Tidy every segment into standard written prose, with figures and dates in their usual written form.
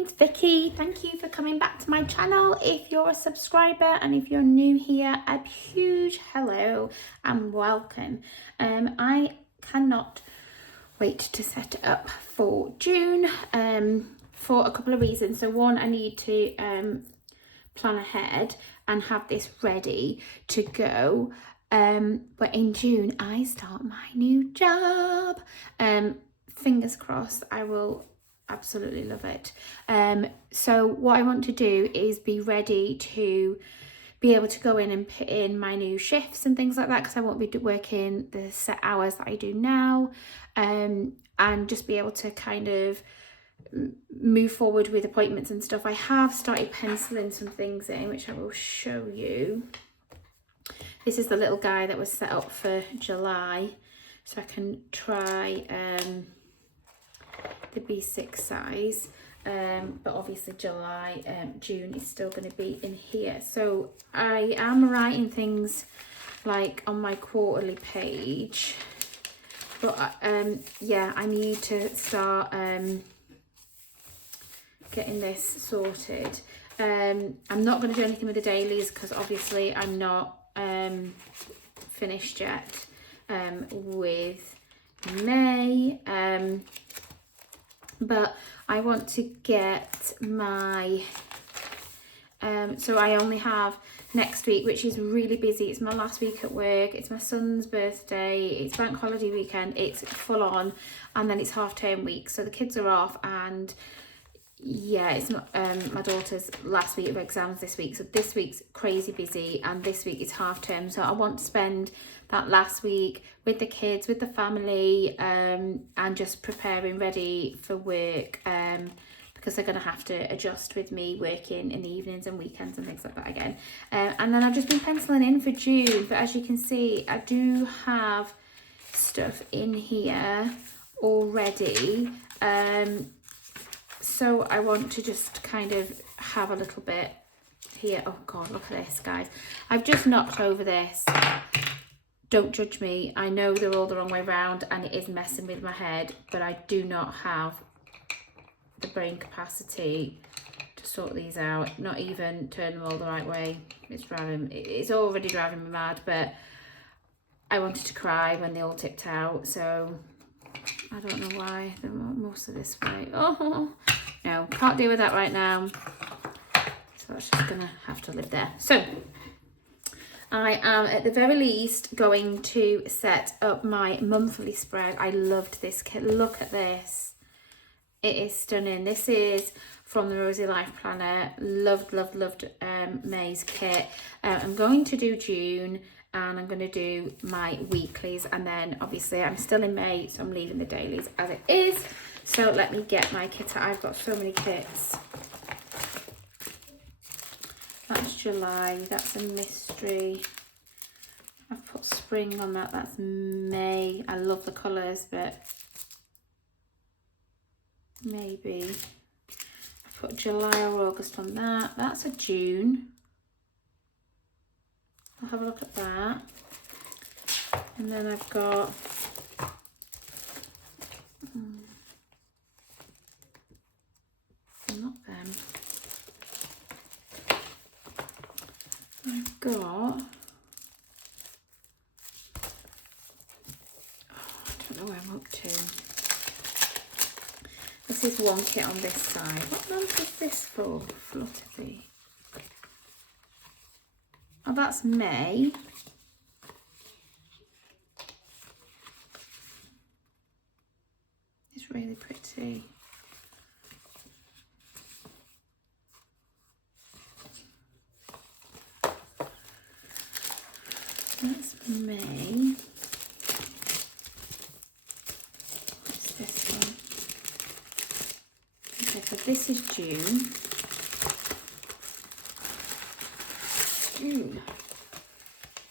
name's Vicky. Thank you for coming back to my channel. If you're a subscriber and if you're new here, a huge hello and welcome. I cannot wait to set it up for June for a couple of reasons. So one, I need to plan ahead and have this ready to go. But in June, I start my new job. Fingers crossed, I will absolutely love it. So what I want to do is be ready to be able to go in and put in my new shifts and things like that, because I won't be working the set hours that I do now, and just be able to kind of move forward with appointments and stuff. I have started penciling some things in, which I will show you. This is the little guy that was set up for July, so I can try the B6 size, but obviously June is still going to be in here. So I am writing things like on my quarterly page, but yeah, I need to start getting this sorted. I'm not going to do anything with the dailies because obviously I'm not finished yet with May, but I want to get my so I only have next week, which is really busy. It's my last week at work, it's my son's birthday, it's bank holiday weekend, it's full on, and then it's half term week, so the kids are off, and yeah, it's not my daughter's last week of exams this week, so this week's crazy busy, and this week is half term, so I want to spend that last week with the kids, with the family, and just preparing ready for work, because they're going to have to adjust with me working in the evenings and weekends and things like that again. And then I've just been penciling in for June, but as you can see, I do have stuff in here already. So I want to just kind of have a little bit here. Oh God, look at this, guys. I've just knocked over this. Don't judge me. I know they're all the wrong way around and it is messing with my head, but I do not have the brain capacity to sort these out. Not even turn them all the right way. It's already driving me mad, but I wanted to cry when they all tipped out, so I don't know why. They're most of this way. Oh, no, can't deal with that right now. So that's just gonna have to live there. So I am at the very least going to set up my monthly spread. I loved this kit. Look at this. It is stunning. This is from the Rosy Life Planner. Loved May's kit. I'm going to do June, and I'm going to do my weeklies, and then obviously I'm still in May, so I'm leaving the dailies as it is. So let me get my kit out. I've got so many kits. That's July, that's a mystery. I've put spring on that, that's May. I love the colours, but maybe I put July or August on that. That's a June. I'll have a look at that. And then I've got not them. I've got, I don't know where I'm up to. This is one kit on this side. What month is this for? Flutterby. Oh, that's May. It's really pretty. That's May. What's this one? Okay, so this is June.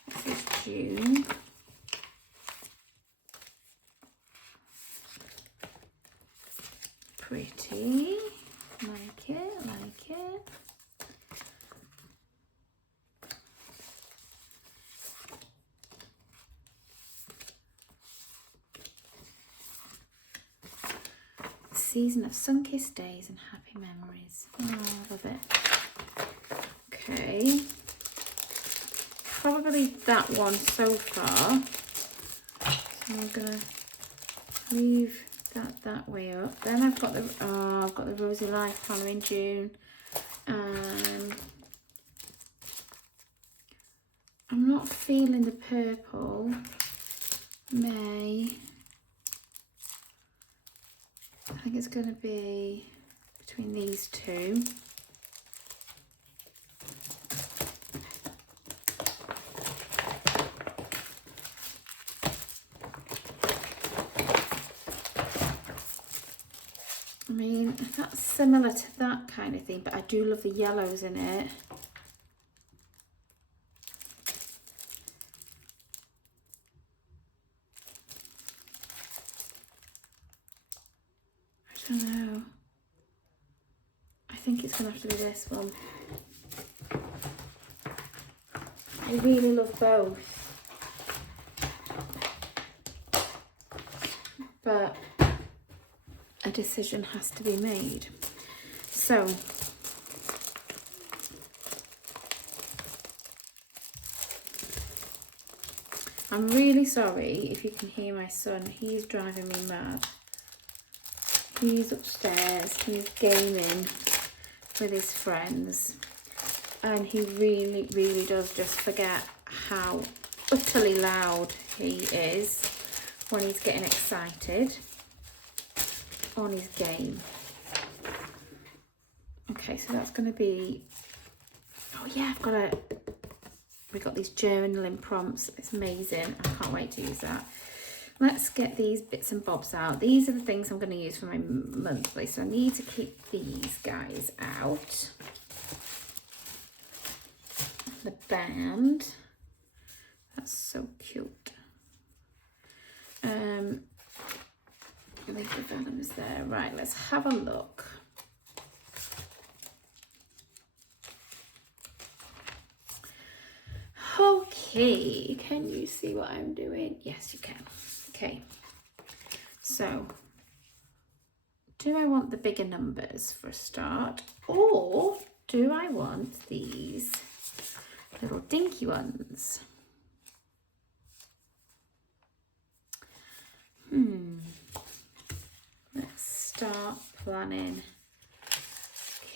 This is June. Pretty. Like it, like it. season of sun-kissed days and happy memories. Oh, I love it. Okay. Probably that one so far. So I'm gonna leave that way up. Then I've got the Rosy Life planner in June. I'm not feeling the purple. May. I think it's going to be between these two. I mean, that's similar to that kind of thing, but I do love the yellows in it. I don't know. I think it's going to have to be this one. I really love both. But a decision has to be made. So I'm really sorry if you can hear my son. He's driving me mad. He's upstairs, he's gaming with his friends, and he really, really does just forget how utterly loud he is when he's getting excited on his game. Okay, so that's going to be, oh yeah, we got these journaling prompts. It's amazing. I can't wait to use that. Let's get these bits and bobs out. These are the things I'm going to use for my monthly. So I need to keep these guys out. The band. That's so cute. Leave the venoms there. Right, let's have a look. Okay, can you see what I'm doing? Yes, you can. Okay, so do I want the bigger numbers for a start, or do I want these little dinky ones? Let's start planning.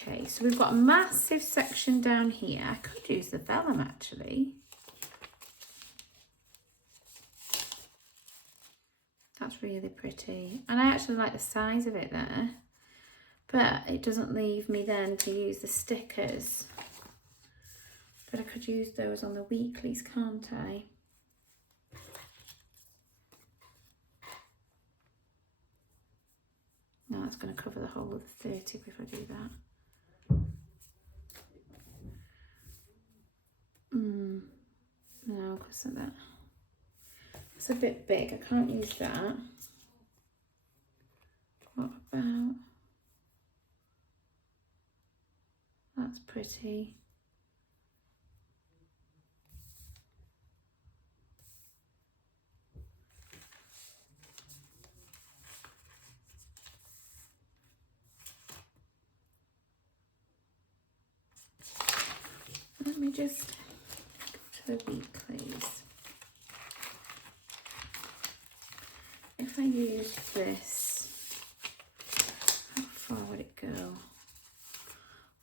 Okay, so we've got a massive section down here. I could use the vellum actually. That's really pretty. And I actually like the size of it there. But it doesn't leave me then to use the stickers. But I could use those on the weeklies, can't I? No, that's going to cover the whole of the 30 if I do that. No, because of that. It's a bit big. I can't use that. What about? That's pretty. Let me just go to the weeklies. If I use this, how far would it go?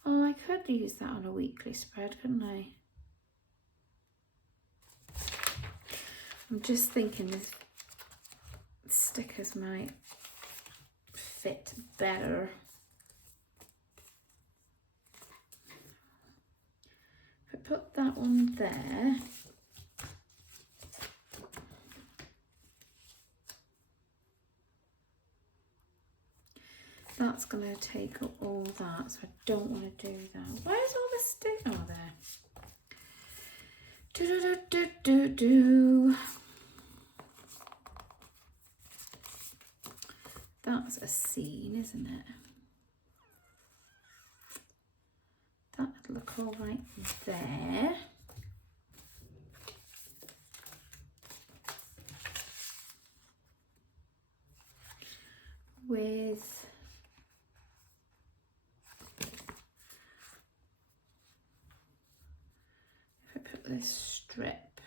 Oh, I could use that on a weekly spread, couldn't I? I'm just thinking this stickers might fit better. If I put that one there, that's going to take up all that, so I don't want to do that. Where's all the stick? Oh, there. Do. That's a scene, isn't it? That would look all right there. With this strip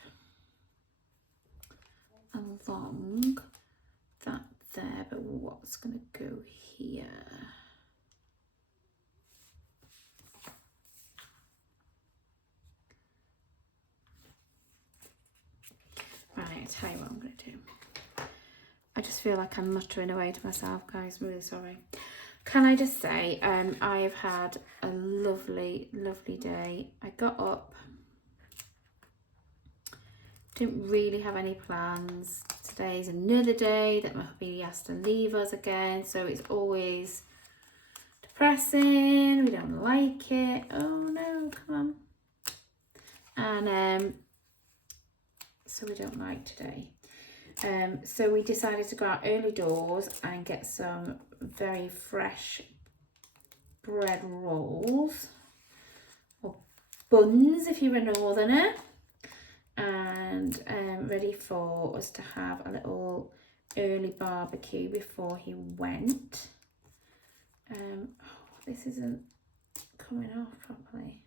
along that there, but what's going to go here? Right, I'll tell you what I'm going to do. I just feel like I'm muttering away to myself, guys. I'm really sorry. Can I just say, I have had a lovely, lovely day. I got up, didn't really have any plans. Today is another day that my hubby has to leave us again, so it's always depressing. We don't like it. Oh no, come on. And so we don't like today. So we decided to go out early doors and get some very fresh bread rolls, or buns if you're a northerner, and ready for us to have a little early barbecue before he went. Oh, this isn't coming off properly.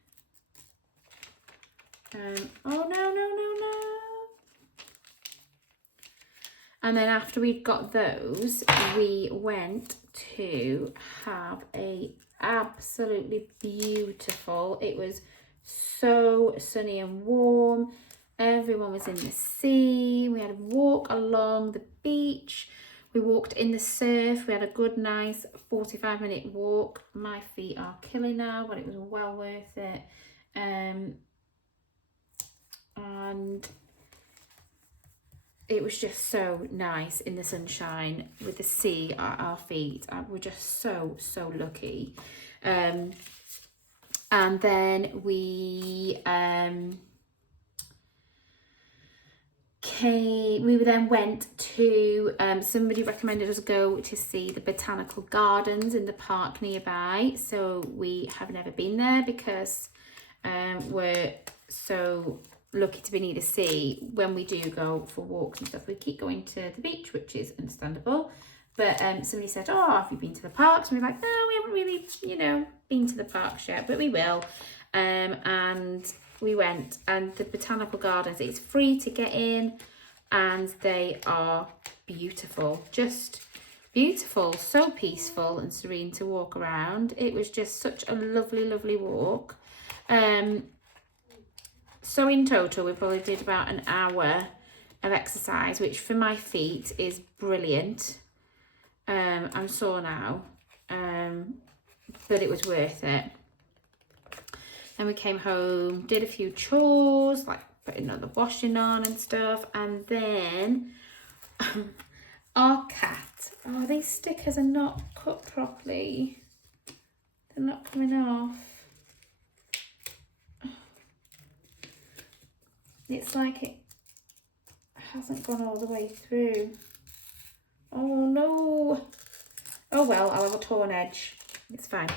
Oh no. And then after we'd got those, we went to have a absolutely beautiful, it was so sunny and warm. Everyone was in the sea. We had a walk along the beach. We walked in the surf. We had a good, nice 45-minute walk. My feet are killing now, but it was well worth it. And it was just so nice in the sunshine with the sea at our feet. We're just so lucky. And then we then went to, somebody recommended us go to see the botanical gardens in the park nearby. So we have never been there because we're so lucky to be near the sea. When we do go for walks and stuff, we keep going to the beach, which is understandable. But somebody said, oh, have you been to the parks? And we're like, no, we haven't really, been to the parks yet, but we will. And we went, and the botanical gardens, it's free to get in, and they are beautiful, just beautiful, so peaceful and serene to walk around. It was just such a lovely walk. So in total, we probably did about an hour of exercise, which for my feet is brilliant. I'm sore now, but it was worth it. And we came home, did a few chores, like putting all the washing on and stuff. And then our cat, oh, these stickers are not cut properly. They're not coming off. It's like it hasn't gone all the way through. Oh no. Oh well, I'll have a torn edge. It's fine.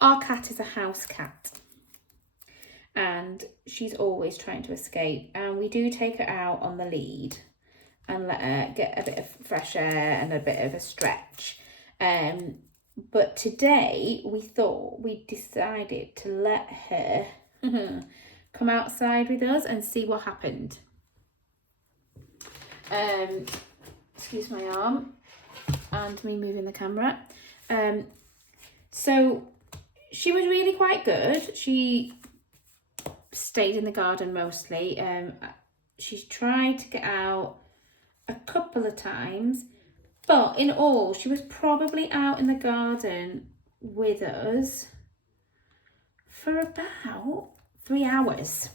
Our cat is a house cat, and she's always trying to escape, and we do take her out on the lead and let her get a bit of fresh air and a bit of a stretch. But today we decided to let her come outside with us and see what happened. Excuse my arm and me moving the camera. So she was really quite good. She stayed in the garden mostly. She's tried to get out a couple of times, but in all, she was probably out in the garden with us for about 3 hours.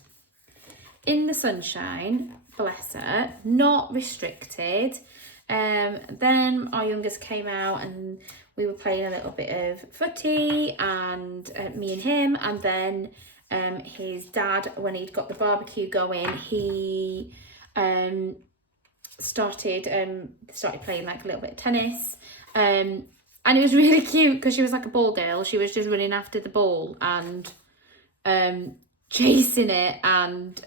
In the sunshine, bless her, not restricted. Then our youngest came out and we were playing a little bit of footy, and me and him, and then his dad, when he'd got the barbecue going, he started playing like a little bit of tennis, and it was really cute because she was like a ball girl. She was just running after the ball and chasing it, and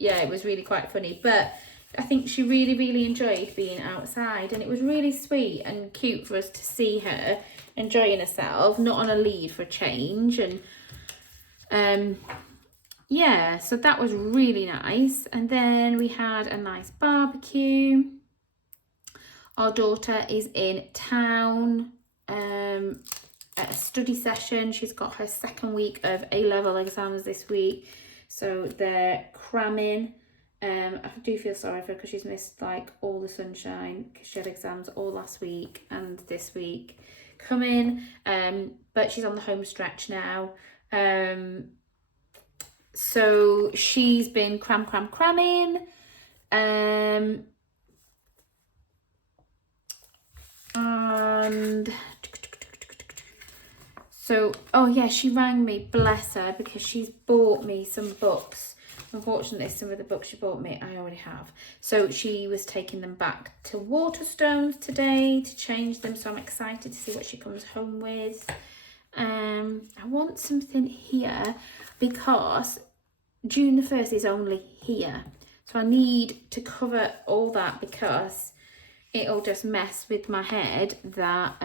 yeah, it was really quite funny. But I think she really enjoyed being outside, and it was really sweet and cute for us to see her enjoying herself, not on a lead for a change. And Yeah, so that was really nice. And then we had a nice barbecue. Our daughter is in town at a study session. She's got her second week of A-level exams this week, so they're cramming. I do feel sorry for her because she's missed like all the sunshine because she had exams all last week and this week coming. But she's on the home stretch now. So she's been cramming. And so, oh yeah, she rang me, bless her, because she's bought me some books. Unfortunately, some of the books she bought me, I already have. So she was taking them back to Waterstones today to change them. So I'm excited to see what she comes home with. I want something here because June the 1st is only here. So I need to cover all that because it'll just mess with my head that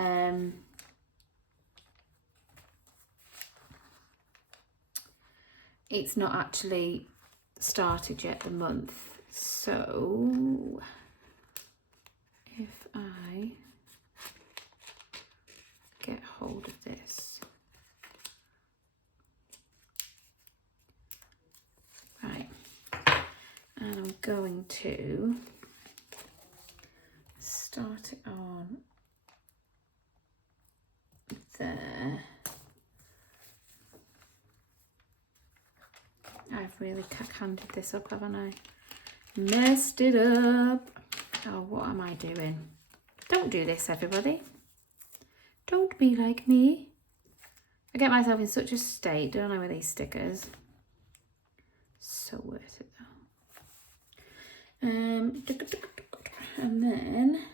it's not actually started yet the month. So if I get hold of this, right, and I'm going to start it on there. I've really cack-handed this up, haven't I? Messed it up. Oh, what am I doing? Don't do this, everybody. Don't be like me. I get myself in such a state, don't I, with these stickers. So worth it, though. And then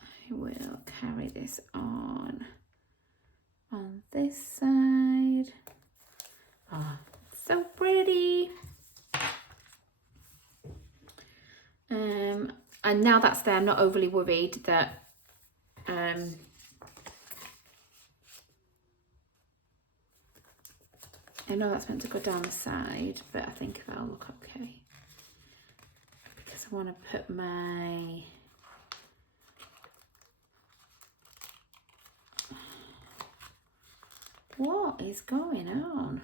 I will carry this on this side. Ah, oh, so pretty. And now that's there, I'm not overly worried that I know that's meant to go down the side, but I think that'll look okay. Because I want to put my what is going on?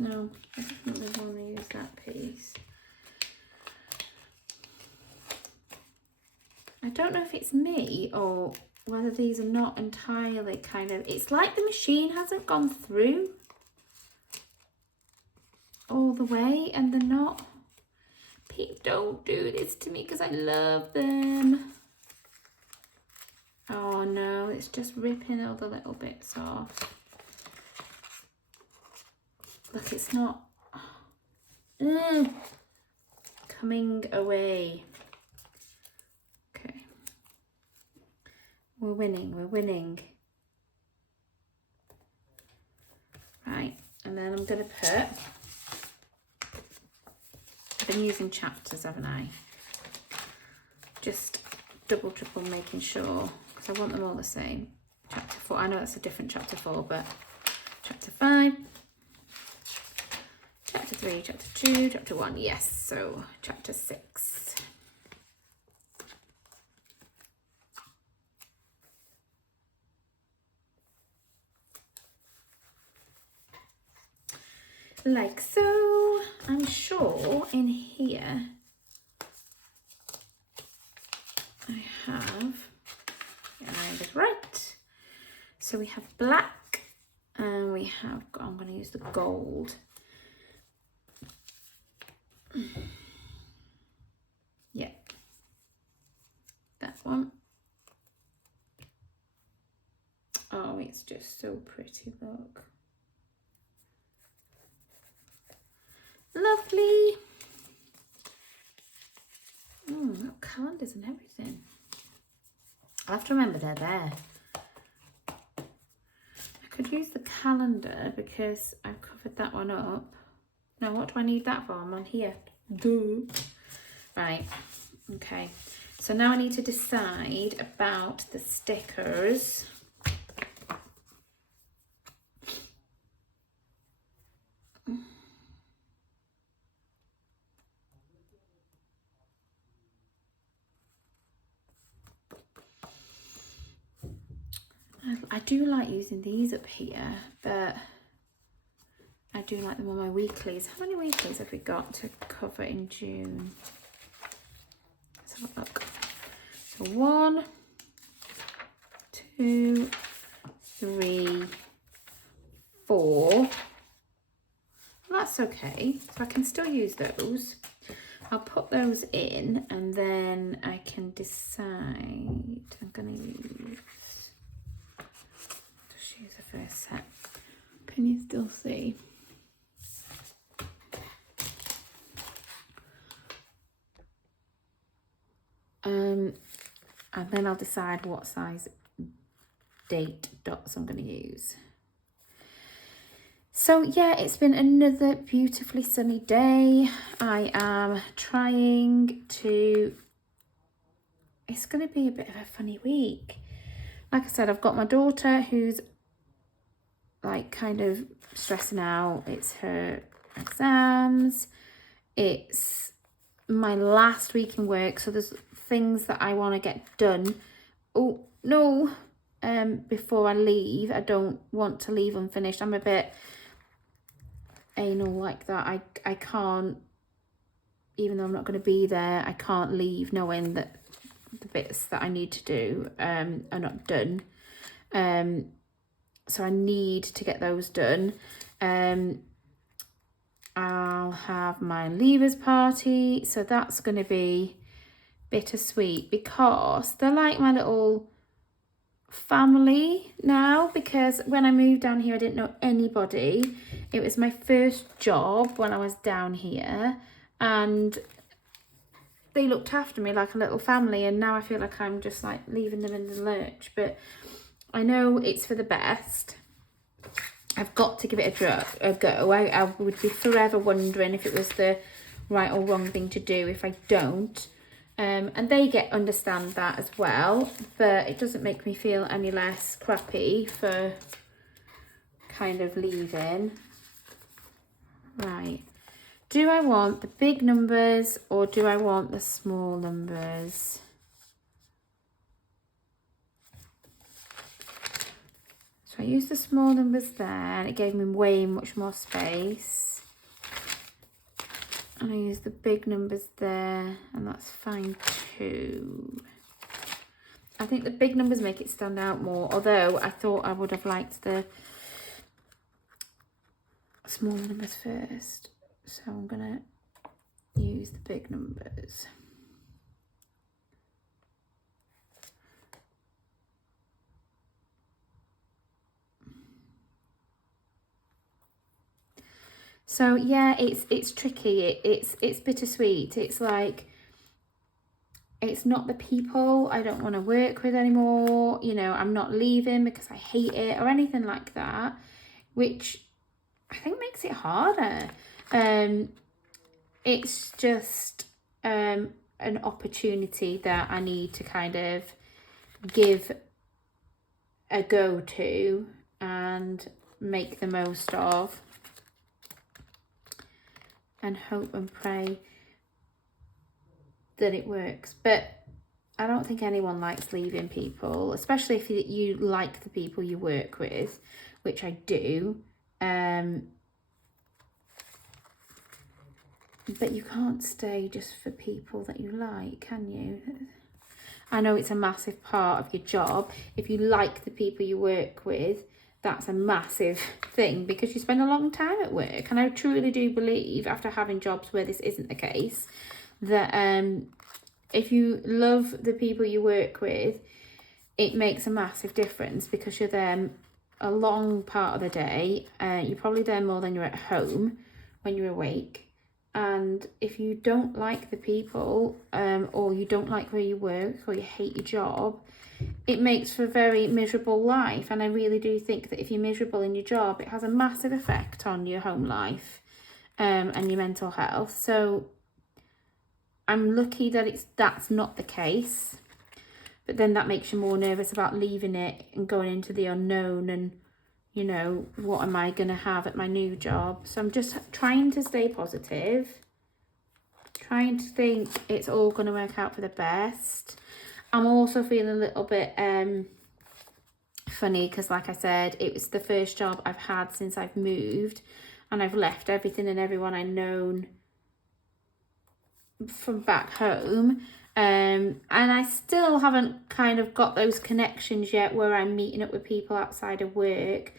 No, I definitely want to use that piece. I don't know if it's me or whether these are not entirely kind of, it's like the machine hasn't gone through all the way and they're not. Pete, don't do this to me because I love them. Oh no, it's just ripping all the little bits off. Look, it's not coming away. Okay. We're winning. Right, and then I'm going to put, I've been using chapters, haven't I? Just double, triple making sure, because I want them all the same. Chapter 4, I know that's a different chapter 4, but chapter 5. Chapter 3, chapter 2, chapter 1, yes, so chapter 6. Like so. I'm sure in here I have, yeah, I was right. So we have black and we have, I'm going to use the gold. Yeah, that one. Oh, it's just so pretty, look. Lovely. Got calendars and everything. I have to remember they're there. I could use the calendar because I've covered that one up. Now, what do I need that for? I'm on here. Duh. Right, okay. So now I need to decide about the stickers. I do like using these up here, but I do like them on my weeklies. How many weeklies have we got to cover in June? Let's have a look. So 1, 2, 3, 4. Well, that's okay. So I can still use those. I'll put those in and then I can decide. I'm going to just use the first set. Can you still see? And then I'll decide what size date dots I'm going to use. So yeah, it's been another beautifully sunny day. I am trying to, it's going to be a bit of a funny week. Like I said, I've got my daughter who's like kind of stressing out. It's her exams. It's my last week in work. So there's things that I want to get done. Oh, no. Before I leave. I don't want to leave unfinished. I'm a bit anal like that. I can't, even though I'm not going to be there, I can't leave knowing that the bits that I need to do are not done. So I need to get those done. I'll have my leavers party, so that's going to be bittersweet because they're like my little family now, because when I moved down here I didn't know anybody. It was my first job when I was down here and they looked after me like a little family, and now I feel like I'm just like leaving them in the lurch, but I know it's for the best. I've got to give it a go. I would be forever wondering if it was the right or wrong thing to do if I don't. And they understand that as well, but it doesn't make me feel any less crappy for kind of leaving. Right. Do I want the big numbers or do I want the small numbers? So I used the small numbers there and it gave me way much more space. And I use the big numbers there and that's fine too. I think the big numbers make it stand out more, although I thought I would have liked the small numbers first. So I'm going to use the big numbers. So yeah, it's tricky. It's bittersweet. It's like, it's not the people I don't want to work with anymore. You know, I'm not leaving because I hate it or anything like that, which I think makes it harder. It's just an opportunity that I need to kind of give a go to and make the most of. And hope and pray that it works. But I don't think anyone likes leaving people, especially if you like the people you work with, which I do. But you can't stay just for people that you like, can you? I know it's a massive part of your job. If you like the people you work with, that's a massive thing because you spend a long time at work. And I truly do believe, after having jobs where this isn't the case, that if you love the people you work with, it makes a massive difference because you're there a long part of the day. You're probably there more than you're at home when you're awake. And if you don't like the people or you don't like where you work or you hate your job, it makes for a very miserable life. And I really do think that if you're miserable in your job, it has a massive effect on your home life and your mental health. So I'm lucky that that's not the case. But then that makes you more nervous about leaving it and going into the unknown and, you know, what am I going to have at my new job? So I'm just trying to stay positive, trying to think it's all going to work out for the best. I'm also feeling a little bit funny because, like I said, it was the first job I've had since I've moved, and I've left everything and everyone I've known from back home. And I still haven't kind of got those connections yet where I'm meeting up with people outside of work,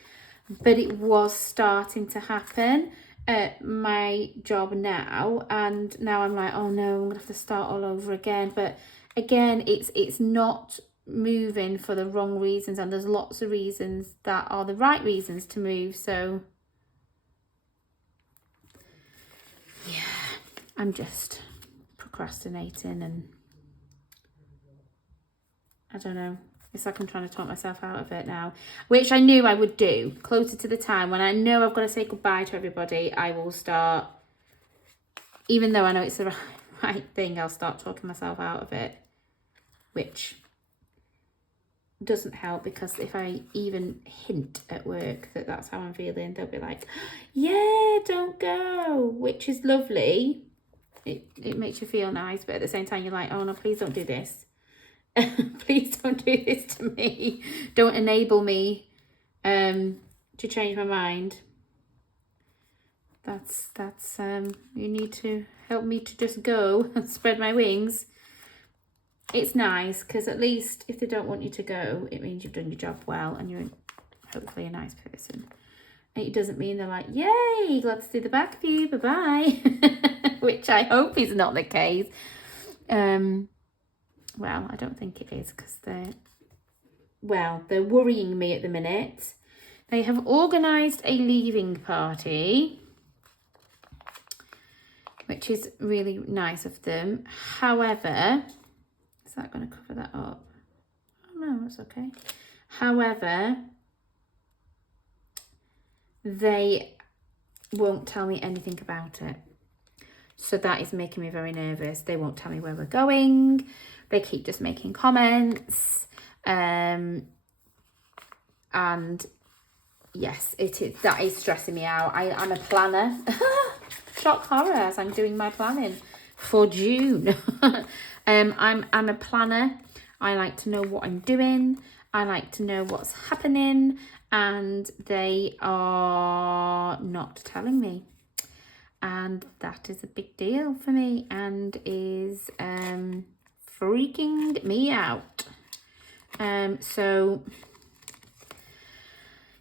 but it was starting to happen at my job now, and now I'm like, oh no, I'm gonna have to start all over again. But again, it's not moving for the wrong reasons, and there's lots of reasons that are the right reasons to move. So yeah, I'm just procrastinating, and I don't know. It's like I'm trying to talk myself out of it now, which I knew I would do. Closer to the time when I know I've got to say goodbye to everybody, I will start, even though I know it's the right thing, I'll start talking myself out of it, which doesn't help, because if I even hint at work that that's how I'm feeling, they'll be like, yeah, don't go, which is lovely. It makes you feel nice, but at the same time you're like, oh no, please don't do this. Please don't do this to me. Don't enable me to change my mind. That's you need to help me to just go and spread my wings. It's nice because at least if they don't want you to go, it means you've done your job well and you're hopefully a nice person. And it doesn't mean they're like, yay, glad to see the back of you, bye-bye. Which I hope is not the case. Well, I don't think it is, because they're worrying me at the minute. They have organised a leaving party, which is really nice of them. However, is that going to cover that up? Oh no, that's okay. However, they won't tell me anything about it. So that is making me very nervous. They won't tell me where we're going. They keep just making comments. And yes, that is stressing me out. I'm a planner. Shock horror as I'm doing my planning for June. I'm a planner. I like to know what I'm doing. I like to know what's happening, and they are not telling me. And that is a big deal for me and is freaking me out. So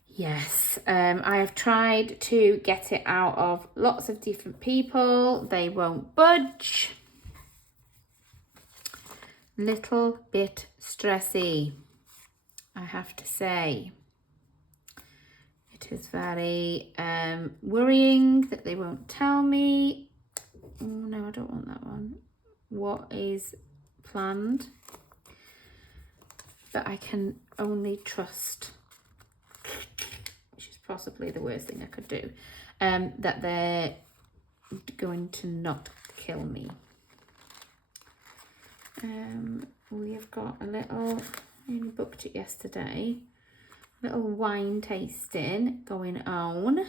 yes, I have tried to get it out of lots of different people. They won't budge. Little bit stressy, I have to say. It is very worrying that they won't tell me. Oh no, I don't want that one. What is planned? But I can only trust, which is possibly the worst thing I could do, that they're going to not kill me. We have got a little, I only booked it yesterday, little wine tasting going on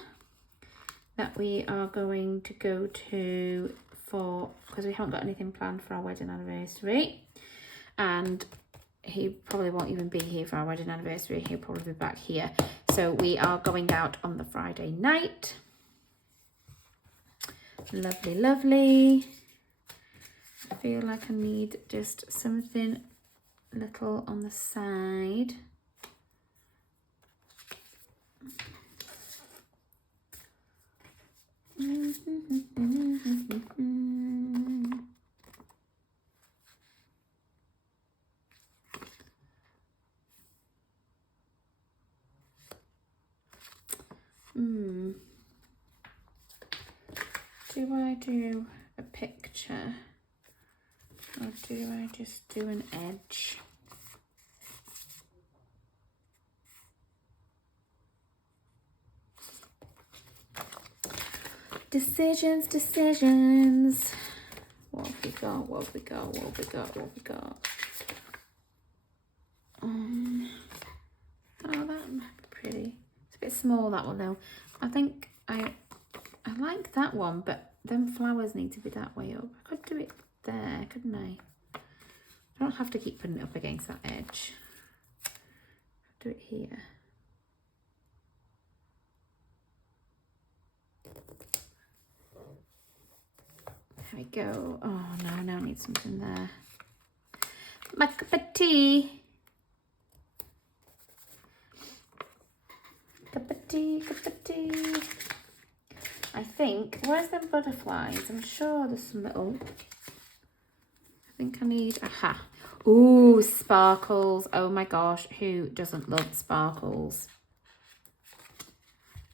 that we are going to go to because we haven't got anything planned for our wedding anniversary, and he probably won't even be here for our wedding anniversary. He'll probably be back here. So we are going out on the Friday night. Lovely, lovely. I feel like I need just something little on the side. Do I do a picture or do I just do an edge? Decisions. What have we got? What have we got? What have we got? What have we got? Oh, that might be pretty. It's a bit small, that one though. I think I like that one, but them flowers need to be that way up. I could do it there, couldn't I? I don't have to keep putting it up against that edge. I'll do it here. There we go. Oh no, now I need something there. My cup of tea. Cup of tea, cup of tea. I think, where's the butterflies? I'm sure there's some little, I think I need, aha. Ooh, sparkles. Oh my gosh, who doesn't love sparkles?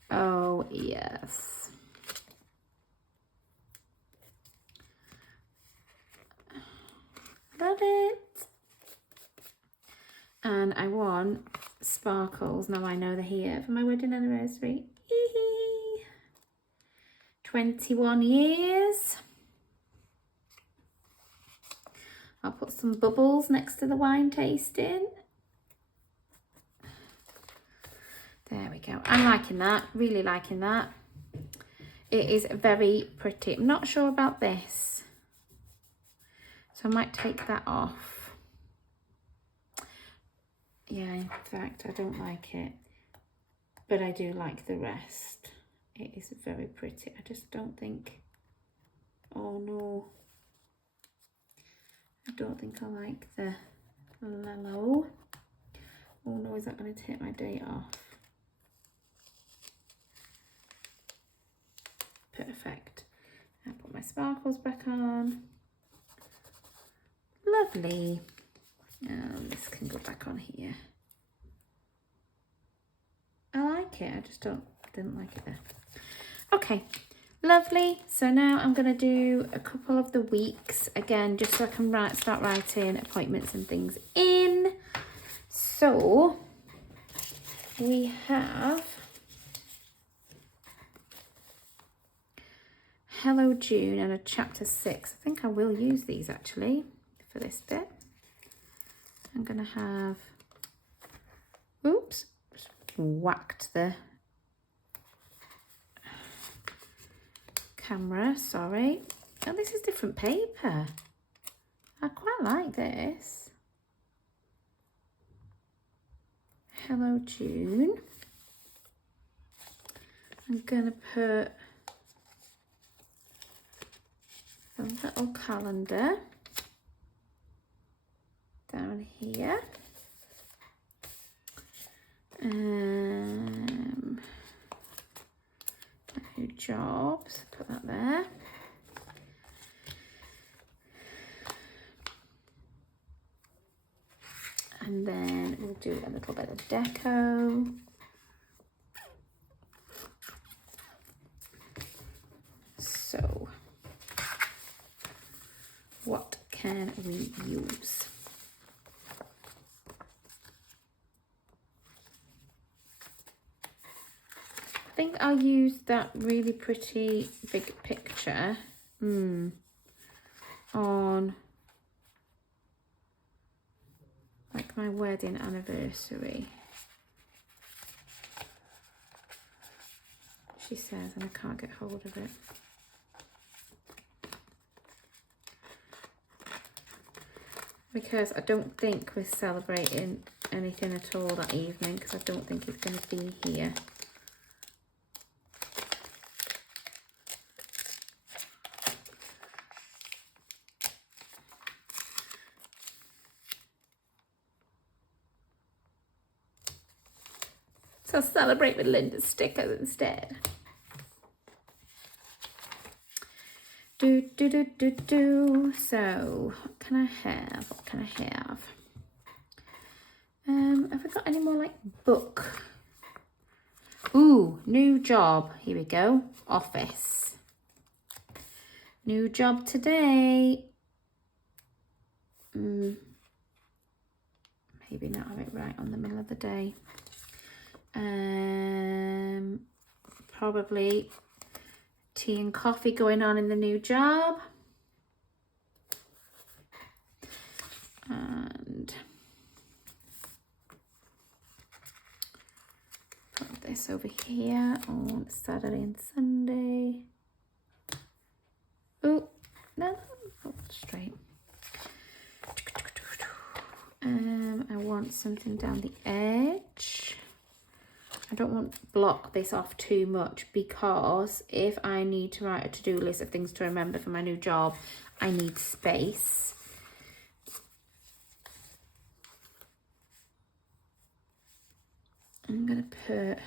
Oh, yes. Love it. And I want sparkles. Now I know they're here for my wedding anniversary. 21 years. I'll put some bubbles next to the wine tasting. There we go. I'm liking that. Really liking that. It is very pretty. I'm not sure about this, so I might take that off. Yeah, in fact, I don't like it, but I do like the rest. It is very pretty. I just don't think, oh no, I don't think I like the Lello. Oh no, is that going to take my day off? Perfect. I'll put my sparkles back on. Lovely. And this can go back on here. I like it, I just didn't like it there. Okay, lovely. So now I'm going to do a couple of the weeks again, just so I can start writing appointments and things in. So we have Hello June and a chapter 6. I think I will use these actually for this bit. I'm going to have, oops, whacked the camera, sorry. Oh, this is different paper. I quite like this. Hello June. I'm going to put a little calendar down here. A few jobs, put that there. And then we'll do a little bit of deco. So, what can we use? I think I'll use that really pretty big picture on like my wedding anniversary. She says, and I can't get hold of it. Because I don't think we're celebrating anything at all that evening, because I don't think he's going to be here. So I'll celebrate with Linda's stickers instead. So, what can I have? What can I have? Have I got any more like book? Ooh, new job. Here we go. Office. New job today. Maybe not have it right on the middle of the day. Probably tea and coffee going on in the new job. this over here on Saturday and Sunday. Oh, no, straight. I want something down the edge. I don't want to block this off too much, because if I need to write a to-do list of things to remember for my new job, I need space. I'm going to put,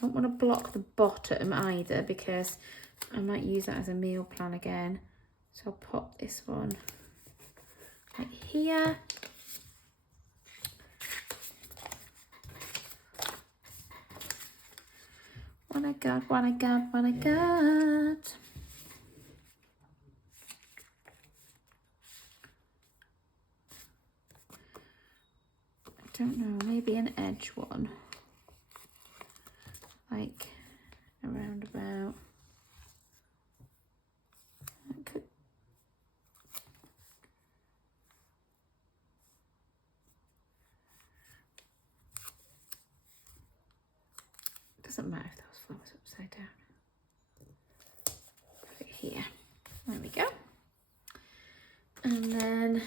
don't want to block the bottom either, because I might use that as a meal plan again. So I'll pop this one right here. What I got, what I got, what I got. I don't know, maybe an edge one. Like around about. That could. Doesn't matter if those flowers upside down. Put it here. There we go. And then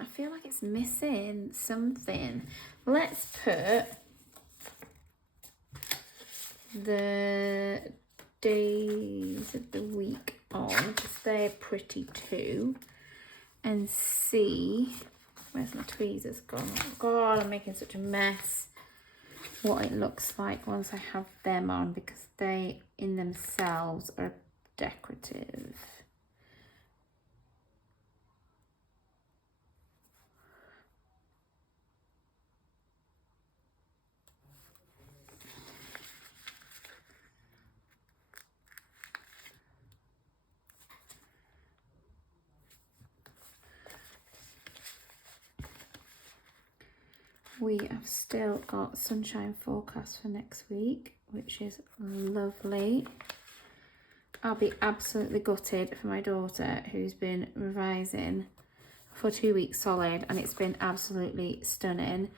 I feel like it's missing something. Let's put the days of the week on, because they're pretty too, and see, where's my tweezers gone? Oh God, I'm making such a mess. What it looks like once I have them on, because they in themselves are decorative. We have still got sunshine forecast for next week, which is lovely. I'll be absolutely gutted for my daughter, who's been revising for 2 weeks solid, and it's been absolutely stunning,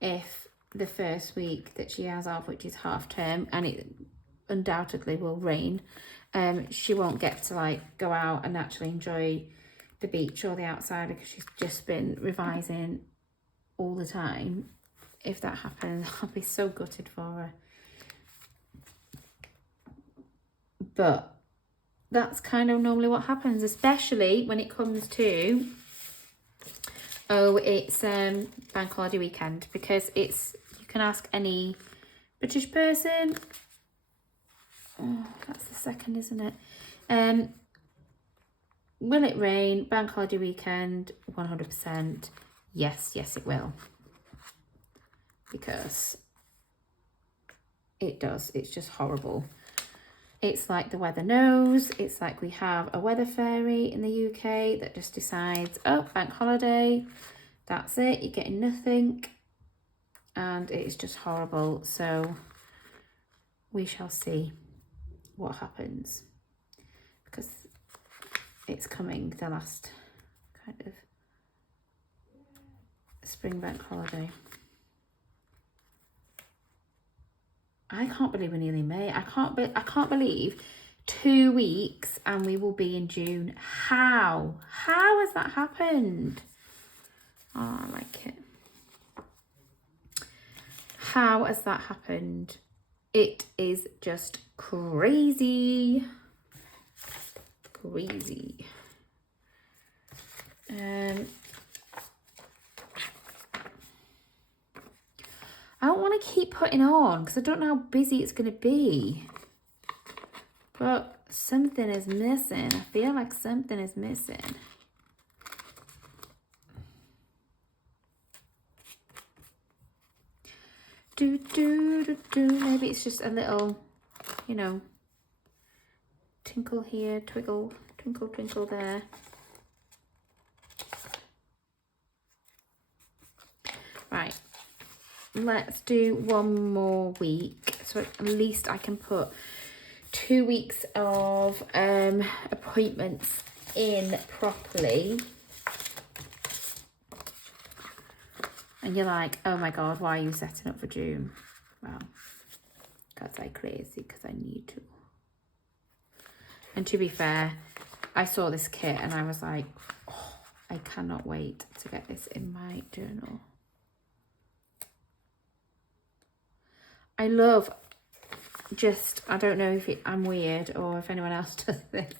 if the first week that she has off, which is half term, and it undoubtedly will rain, she won't get to like go out and actually enjoy the beach or the outside, because she's just been revising all the time. If that happens, I'll be so gutted for her. But that's kind of normally what happens, especially when it comes to, oh, it's bank holiday weekend, because it's, you can ask any British person. Oh, that's the second, isn't it? Will it rain bank holiday weekend? 100%. Yes, it will, because it does. It's just horrible. It's like the weather knows. It's like we have a weather fairy in the UK that just decides, oh, bank holiday, that's it, you're getting nothing, and it's just horrible. So we shall see what happens, because it's coming, the last kind of spring bank holiday. I can't believe we're nearly May. I can't believe 2 weeks and we will be in June. How has that happened? Oh, I like it. How has that happened? It is just crazy. Crazy. I don't want to keep putting on, because I don't know how busy it's going to be. But something is missing. I feel like something is missing. Maybe it's just a little, you know, tinkle here, twinkle, twinkle, twinkle there. Right. Let's do one more week. So at least I can put 2 weeks of appointments in properly. And you're like, oh my God, why are you setting up for June? Well, because I crazy, because I need to. And to be fair, I saw this kit and I was like, oh, I cannot wait to get this in my journal. I love just, I don't know if I'm weird or if anyone else does this.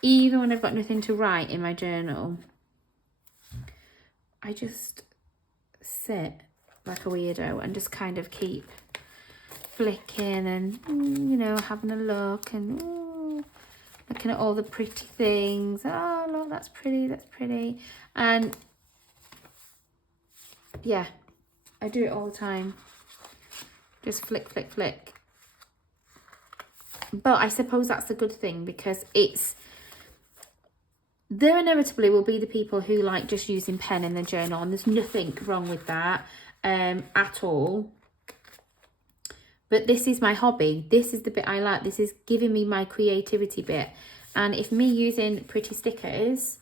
Even when I've got nothing to write in my journal, I just sit like a weirdo and just kind of keep flicking and, you know, having a look and looking at all the pretty things. Oh, look, that's pretty, that's pretty. And yeah, I do it all the time. Just flick, flick, flick. But I suppose that's a good thing because there inevitably will be the people who like just using pen in their journal, and there's nothing wrong with that at all. But this is my hobby. This is the bit I like. This is giving me my creativity bit. And if me using pretty stickers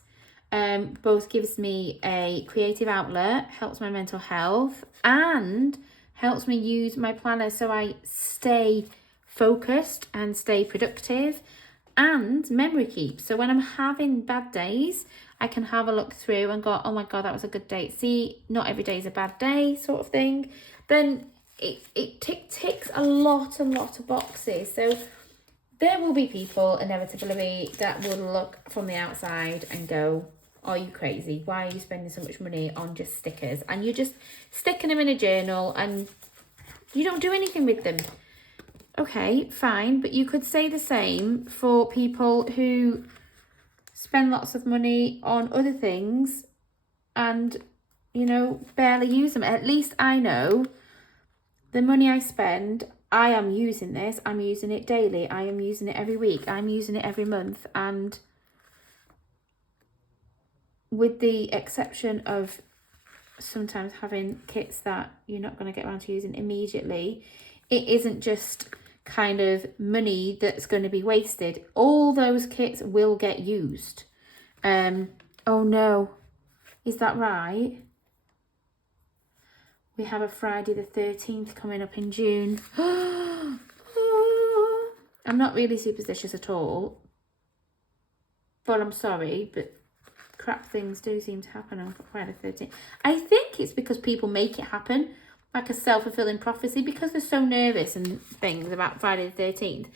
both gives me a creative outlet, helps my mental health, and helps me use my planner so I stay focused and stay productive, and memory keep. So when I'm having bad days, I can have a look through and go, oh my God, that was a good day. See, not every day is a bad day, sort of thing. Then it ticks a lot of boxes. So there will be people inevitably that will look from the outside and go, are you crazy? Why are you spending so much money on just stickers? And you're just sticking them in a journal and you don't do anything with them. Okay, fine. But you could say the same for people who spend lots of money on other things and, you know, barely use them. At least I know the money I spend, I am using this. I'm using it daily. I am using it every week. I'm using it every month. And with the exception of sometimes having kits that you're not going to get around to using immediately, it isn't just kind of money that's going to be wasted. All those kits will get used. Oh no, is that right? We have a Friday the 13th coming up in June. I'm not really superstitious at all, but I'm sorry, but crap things do seem to happen on Friday the 13th. I think it's because people make it happen, like a self-fulfilling prophecy, because they're so nervous and things about Friday the 13th.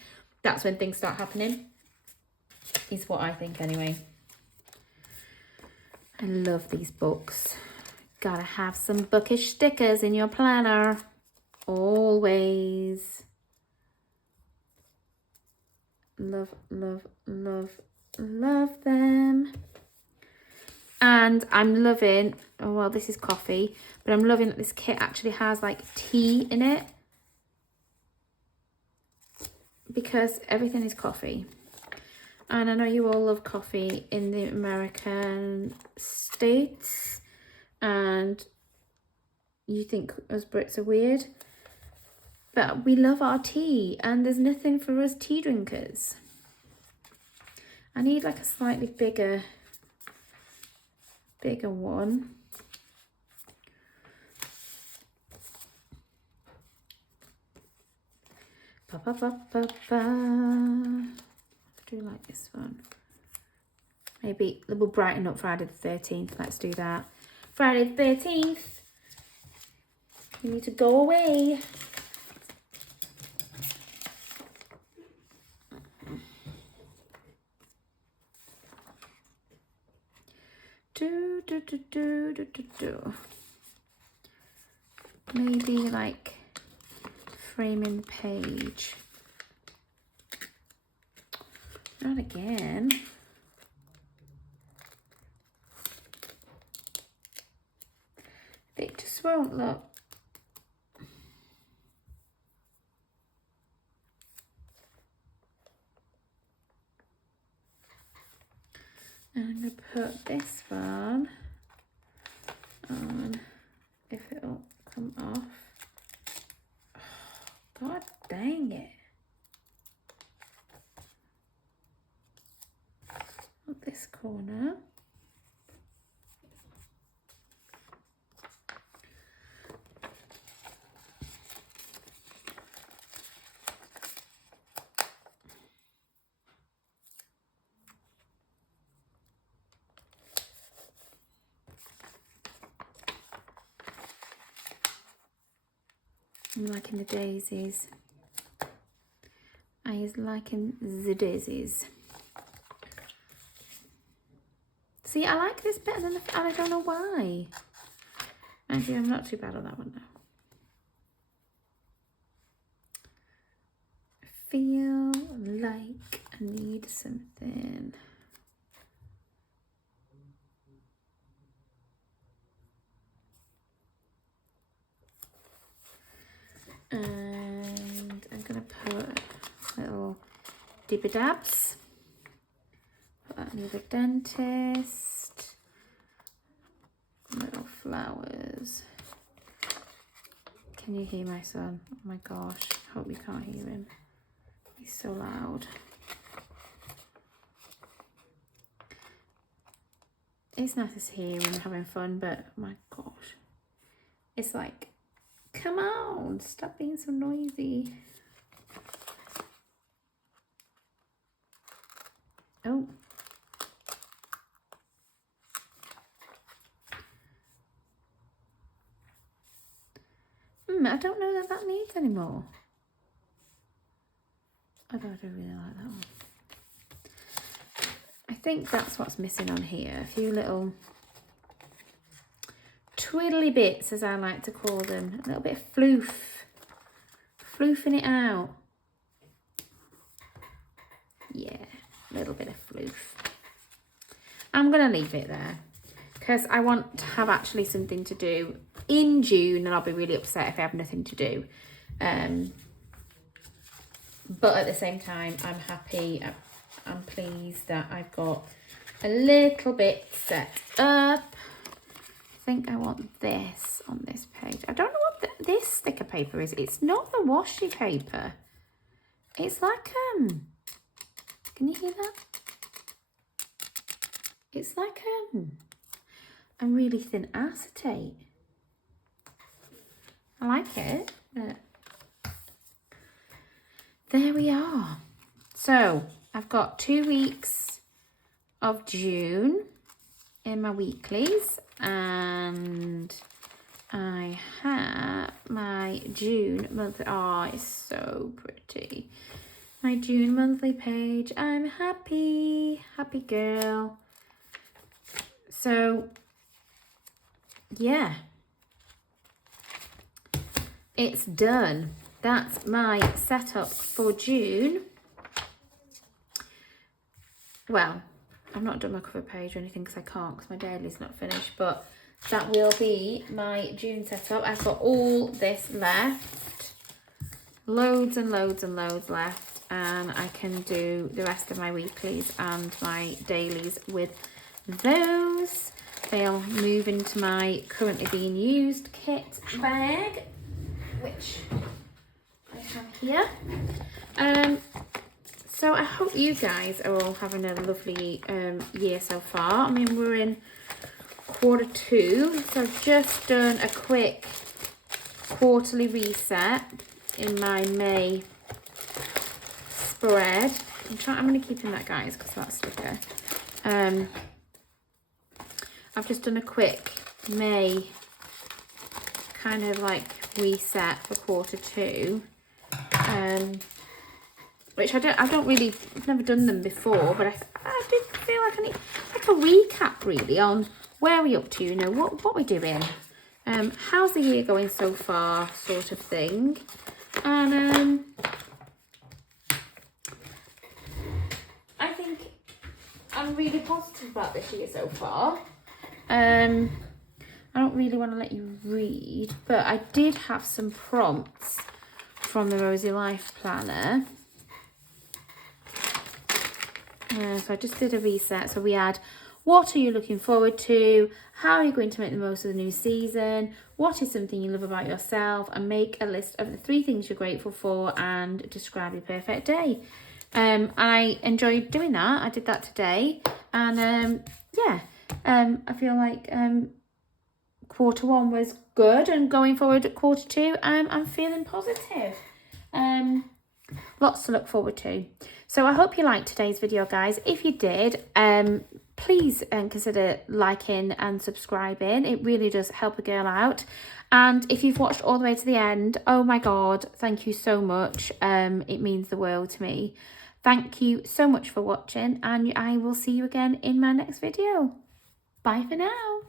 That's when things start happening, is what I think anyway. I love these books. Gotta have some bookish stickers in your planner. Always. Love, love, love, love them. And I'm loving, oh well, this is coffee, but I'm loving that this kit actually has like tea in it, because everything is coffee. And I know you all love coffee in the American States, and you think us Brits are weird, but we love our tea, and there's nothing for us tea drinkers. I need like a slightly bigger one. Ba, ba, ba, ba, ba. I do like this one. Maybe it will brighten up Friday the 13th. Let's do that. Friday the 13th. You need to go away. Do. Maybe like framing the page. Not again. It just won't look. And I'm going to put this one on if it'll come off. Oh, God dang it. Not this corner. I'm liking the daisies. I is liking the daisies. See, I like this better than and I don't know why. Actually, I'm not too bad on that one now. I feel like I need something. And I'm gonna put little dibby dabs. Put that near the dentist. Little flowers. Can you hear my son? Oh my gosh, hope you can't hear him. He's so loud. It's nice to hear him having fun, but oh my gosh. It's like, come on, stop being so noisy. Oh. I don't know that needs any more. I don't really like that one. I think that's what's missing on here. A few little twiddly bits, as I like to call them. A little bit of floof. Floofing it out. Yeah, a little bit of floof. I'm going to leave it there because I want to have actually something to do in June, and I'll be really upset if I have nothing to do. But at the same time, I'm happy. I'm pleased that I've got a little bit set up. I think I want this on this page. I don't know what this sticker paper is. It's not the washi paper. It's like, can you hear that? It's like a really thin acetate. I like it, but there we are. So I've got 2 weeks of June in my weeklies, and I have my June monthly. Oh, it's so pretty. My June monthly page. I'm happy girl. So yeah, it's done. That's my setup for June. Well, I've not done my cover page or anything because I can't, because my daily's not finished, but that will be my June setup. I've got all this left, loads and loads and loads left, and I can do the rest of my weeklies and my dailies with those. They'll move into my currently being used kit bag, which I have here. So I hope you guys are all having a lovely year so far. I mean, we're in Q2, so I've just done a quick quarterly reset in my May spread. I'm going to keep in that, guys, because that's sticker. I've just done a quick May kind of like reset for Q2. Which I've never done them before, but I did feel like I need like a recap really on where we're up to, you know, what we're doing, how's the year going so far, sort of thing. And I think I'm really positive about this year so far. I don't really want to let you read, but I did have some prompts from the Rosy Life Planner. So I just did a reset. So we had What are you looking forward to? How are you going to make the most of the new season? What is something you love about yourself? And make a list of the 3 things you're grateful for and describe your perfect day. I enjoyed doing that. I did that today. And I feel like quarter 1 was good, and going forward at quarter 2, I'm feeling positive. Lots to look forward to. So I hope you liked today's video, guys. If you did, please consider liking and subscribing. It really does help a girl out. And if you've watched all the way to the end, oh my God, thank you so much. It means the world to me. Thank you so much for watching, and I will see you again in my next video. Bye for now.